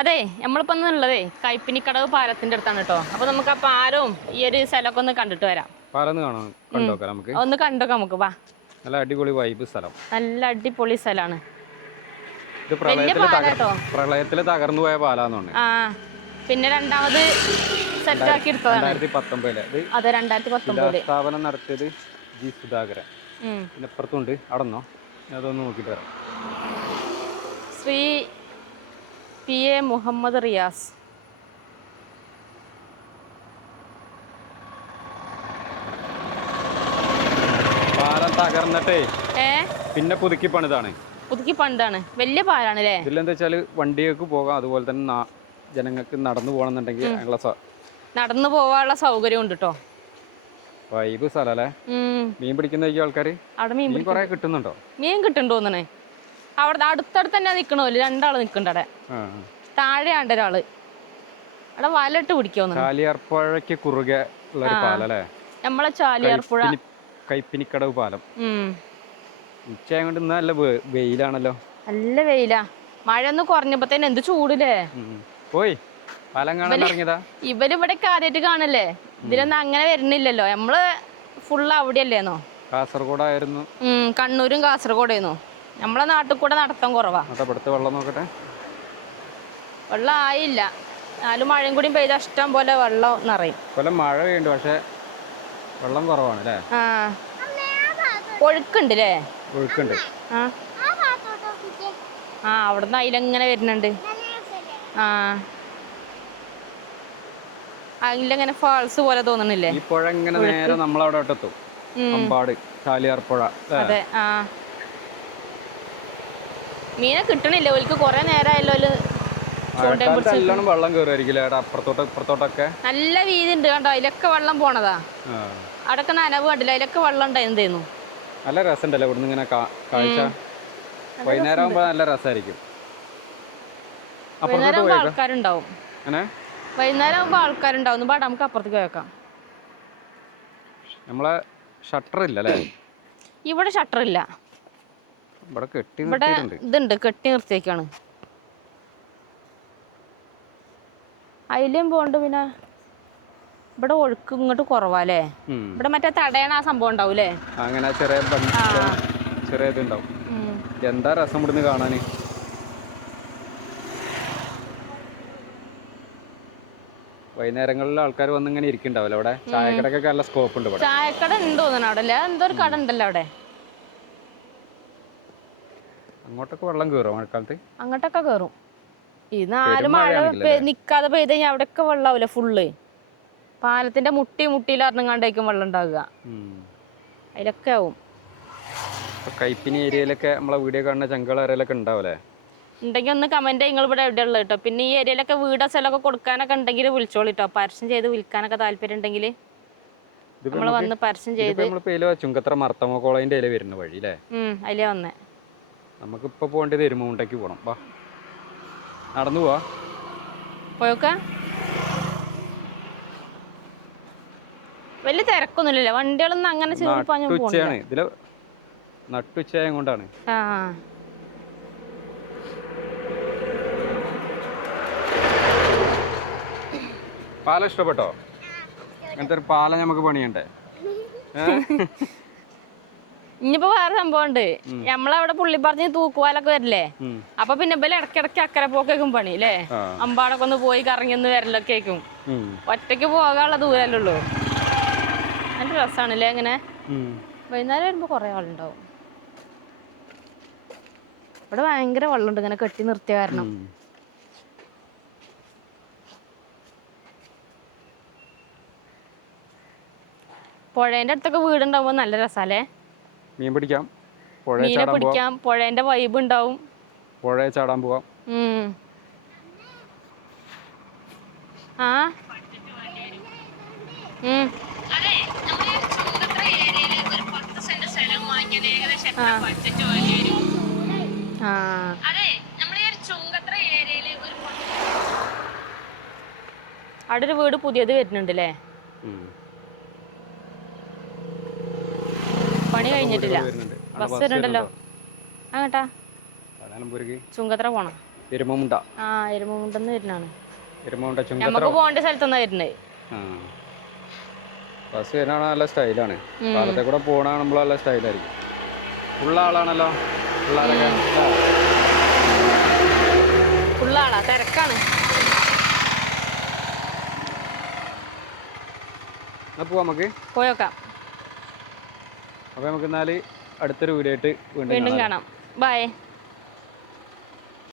അതെ നമ്മളിപ്പോ ഉള്ളതേ കൈപ്പിനിക്കടവ് പാലത്തിന്റെ അടുത്താണ് കേട്ടോ. അപ്പൊ നമുക്ക് ആ പാലവും ഈ ഒരു സ്ഥലമൊക്കെ ഒന്ന് കണ്ടിട്ട് വരാം. പാലൊന്ന് കാണാം, കണ്ടോക്കാം നമുക്ക്. ഒന്ന് കണ്ടോക്കാം നമുക്ക്. വാ, നല്ല അടിപൊളി വൈബ് സ്ഥലം, നല്ല അടിപൊളി സ്ഥലമാണ്. ഇത് പ്രളയത്തില് തകർന്നു പോയ പാലാന്ന്. ആ, പിന്നെ രണ്ടാമത് സെറ്റ് ആക്കി എടുത്തതാണ് 2019. അതെ, 2019 സ്ഥാപനം നടത്തിയത് ജി സുധാകരൻ. പിന്നെ ഇപ്പുറത്തുണ്ട്, അടന്നോ അതൊന്ന് നോക്കിട്ട് വരാം. ശ്രീ PA മുഹമ്മദ് റിയാസ്. പാലം തകർന്നിട്ടേ പിന്നെ പുതുക്കി പണിതാണ്. വലിയ പാലാണ് അല്ലേ? ഇതിലെന്താ വെച്ചാല് വണ്ടികൾക്ക് പോകാം, അതുപോലെ തന്നെ ജനങ്ങൾക്ക് നടന്നു പോകണമെന്നുണ്ടെങ്കിൽ നടന്നു പോവാനുള്ള സൗകര്യം ഉണ്ട് കേട്ടോ. വൈബ് സ്ഥലല്ലേ. മീൻ പിടിക്കുന്ന ആൾക്കാര് അവിടെ മീൻ കുറെ കിട്ടുന്നുണ്ടോ? മീൻ കിട്ടുന്നുണ്ടോ തോന്നണേ. അവിടെ അടുത്തടുത്ത് തന്നെ നിക്കണോല്, രണ്ടാള് നിക്കണ്ട അവിടെ. താഴെയാണ്ട് ഒരാള് അവിടെ വലട്ട് പിടിക്കോന്ന്. ചാലിയാർപ്പുഴയ്ക്ക് കുറുകെ ഉള്ള ഒരു പാലല്ലേ നമ്മളെ ചാലിയാർപ്പുഴ കൈപ്പിനിക്കടവ് പാലം. ഉച്ചയായ കൊണ്ട് നല്ല വെയിലാണല്ലോ. നല്ല വെയിലാ. മഴ ഒന്ന് കുറഞ്ഞപ്പോഴത്തേന് എന്ത് ചൂടില്ലേ. പോയി പാലം കാണാൻ ഇറങ്ങിയതാ. ഇവരിവിടെ ആദ്യമായിട്ട് കാണല്ലേ, ഇതിലൊന്നും അങ്ങനെ വരുന്നില്ലല്ലോ. നമ്മള് ഫുള്ള് അവിടെയല്ലേന്നോ. കാസർഗോഡായിരുന്നു. കണ്ണൂരും കാസർഗോഡായിരുന്നു. നമ്മളെ നാട്ടിൽ കൂടെ നടത്തം കുറവാ. വെള്ളം നോക്കട്ടെ. വെള്ളം ആയില്ല, 4 മഴയും കൂടി പെയ്ത ഇഷ്ടം പോലെ വെള്ളം നിറയും. മഴ പെയ്യുന്നുണ്ട്, പക്ഷെ വെള്ളം കുറവാണ് അല്ലേ. ഒഴുക്കുണ്ട് അല്ലേ? ഒഴുക്കുണ്ട്. അവിടുന്ന് അതിലെങ്ങനെ വരുന്നുണ്ട്. അതിലെങ്ങനെ ഫാൾസ് പോലെ തോന്നണില്ലേ. ഈ പുഴ ഇങ്ങനെ നേരെ നമ്മളവിടെ എത്തും. അമ്പാട് ചാലിയാർപ്പുഴ. അതെ. മീനെ കിട്ടണില്ല, ഓൽക്ക് കൊറേ നേരമായല്ലോ. വെള്ളം കയറുമായിരിക്കില്ലേ അപ്പുറത്തോട്ടൊക്കെ. നല്ല വീതി ഉണ്ട് കണ്ടോ, അതിലൊക്കെ വെള്ളം പോണതാ. അവിടൊക്കെ നനവ് കണ്ടില്ല, അതിലൊക്കെ വെള്ളം ഉണ്ടായിരുന്നു. നല്ല രസമുണ്ടല്ലോ ഇവിടുന്ന് ഇങ്ങനെ കാഴ്ച. വൈകുന്നേരം ആകുമ്പോ നല്ല രസമായിരിക്കും. ആൾക്കാരുണ്ടാവും. വൈകുന്നേരം ആകുമ്പോ ആൾക്കാരുണ്ടാവും. പാടാ, നമുക്ക് അപ്പുറത്തേക്ക് കേൾക്കാം. നമ്മളെ ഷട്ടർ ഇല്ല അല്ലേ? ഇവിടെ ഷട്ടർ ഇല്ല. ഇവിടെ ഇതുണ്ട്, കെട്ടി നിർത്തിയേക്കാണ്. അതിലും പോണ്ട്. പിന്നെ ഇവിടെ ഒഴുക്ക് ഇങ്ങോട്ട് കുറവാല്ലേ. ഇവിടെ മറ്റേ തടയണ ആ സംഭവം ഉണ്ടാവൂലേ, അങ്ങനെ ചെറിയ ഇതുണ്ടാവും. എന്താ രസം ഇവിടുന്ന് കാണാന്. വൈകുന്നേരങ്ങളിൽ ആൾക്കാർ വന്ന് ഇങ്ങനെ ഇരിക്കുന്നുണ്ടാവില്ല അവിടെ. ചായക്കടക്കൊക്കെ നല്ല സ്കോപ്പ് ഉണ്ട്. ചായക്കട ഉണ്ട് തോന്നണം അവിടെ. എന്തോ ഒരു കട ഉണ്ടല്ലോ അവിടെ. അങ്ങോട്ടൊക്കെ വെള്ളം കയറും മഴക്കാലത്ത്. അങ്ങോട്ടൊക്കെ കയറും. ഈ 4 മഴ നിക്കാതെ പെയ്ത് കഴിഞ്ഞാൽ അവിടെയൊക്കെ വെള്ളാവൂല ഫുള്ള്. പാലത്തിന്റെ മുട്ടിയിൽ അറിഞ്ഞാണ്ടേക്കും വെള്ളം ഉണ്ടാവുക. അതിലൊക്കെ ആവും. കൈപ്പിനി ഏരിയയിലൊക്കെ നമ്മളെ വീഡിയോ കാണുന്ന ചങ്കള ഏരിയയിലൊക്കെ ഉണ്ടാവല്ലേ? ഉണ്ടെങ്കിൽ ഒന്ന് കമന്റ് നിങ്ങൾ ഇവിടെ എവിടെ ഉള്ളത് കേട്ടോ. പിന്നെ ഈ ഏരിയയിലൊക്കെ വീടോ സ്ഥലമൊക്കെ കൊടുക്കാനൊക്കെ ഉണ്ടെങ്കിൽ വിളിച്ചോളിട്ടോ. പരസ്യം ചെയ്ത് വിൽക്കാനൊക്കെ താല്പര്യം ഉണ്ടെങ്കിൽ നമ്മൾ വന്ന് പരസ്യം ചെയ്ത്. ചുങ്കത്ര മർത്തമോ കോളേജിന്റെ ഇല വരുന്ന വഴി അല്ലേ? അതിലേ വന്നേ. നമുക്കിപ്പോ പോകേണ്ടത് എരുമമുണ്ടയ്ക്ക് പോകണം. വാ, നടന്നു പോവാ. പോയോക്ക. വലിയ തിരക്കൊന്നുമില്ലല്ലോ, വണ്ടികളൊന്നും അങ്ങനെ നട്ടുച്ചയാണ് ഇതില്. നട്ടുച്ചയായ കൊണ്ടാണ്. പാലം ഇഷ്ടപ്പെട്ടോ? അങ്ങനത്തെ ഒരു പാലം നമുക്ക് പണിയണ്ടേ? ഇനിയിപ്പോ വേറെ സംഭവം ഉണ്ട്. നമ്മളവിടെ പുള്ളിപ്പറഞ്ഞ് തൂക്കുവാലൊക്കെ വരില്ലേ, അപ്പൊ പിന്നെ ഇവല് ഇടക്കിടക്ക് അക്കരെ പോക്കേക്കും പണി അല്ലേ. അമ്പാടൊക്കെ ഒന്ന് പോയി കറങ്ങി ഒന്ന് വരലൊക്കെ ആയിരിക്കും. ഒറ്റയ്ക്ക് പോകാനുള്ള ദൂരല്ലേ ഉള്ളൂ. നല്ല രസമാണല്ലേ അങ്ങനെ. വൈകുന്നേരം വരുമ്പോ കൊറേ ആളുണ്ടാവും. ഇവിടെ ഭയങ്കര വെള്ളമുണ്ട് ഇങ്ങനെ കെട്ടി നിർത്തിയ കാരണം. പുഴേന്റെ അടുത്തൊക്കെ വീടുണ്ടാവുമ്പോ നല്ല രസാല്ലേ. മീൻ പിടിക്കാം, മീനെ പിടിക്കാം, പുഴേന്റെ വൈബ് ഉണ്ടാവും. പുഴയെ ചാടാൻ പോവാം. അവിടെ ഒരു വീട് പുതിയത് വരുന്നുണ്ടല്ലേ. പണി കഴിഞ്ഞിട്ടില്ല. ബസ് വരുന്നുണ്ടല്ലോ അങ്ങട്ടാ. ചുങ്കത്ര പോണം. എരുമമുണ്ട. ആ എരുമമുണ്ടെന്ന് വരുന്നതാണ്. എരുമമുണ്ട ചുങ്കത്തറ. നമുക്ക് പോകേണ്ട സ്ഥലത്തൊന്നാ വരുന്നത്. ബസ് വരുന്ന നല്ല സ്റ്റൈലാണ്. കാലത്തെ കൂടെ പോകണാകുമ്പോൾ നല്ല സ്റ്റൈലായിരിക്കും. ഉള്ള ആളാണല്ലോ. ഫുള്ളാളാ, തിരക്കാണ്. എന്നാ പോവാം, നമുക്ക് പോയോക്കാം. അപ്പോൾ നമുക്ക് എന്നാൽ അടുത്തൊരു വീഡിയോ ആയിട്ട് വീണ്ടും കാണാം. ബൈ.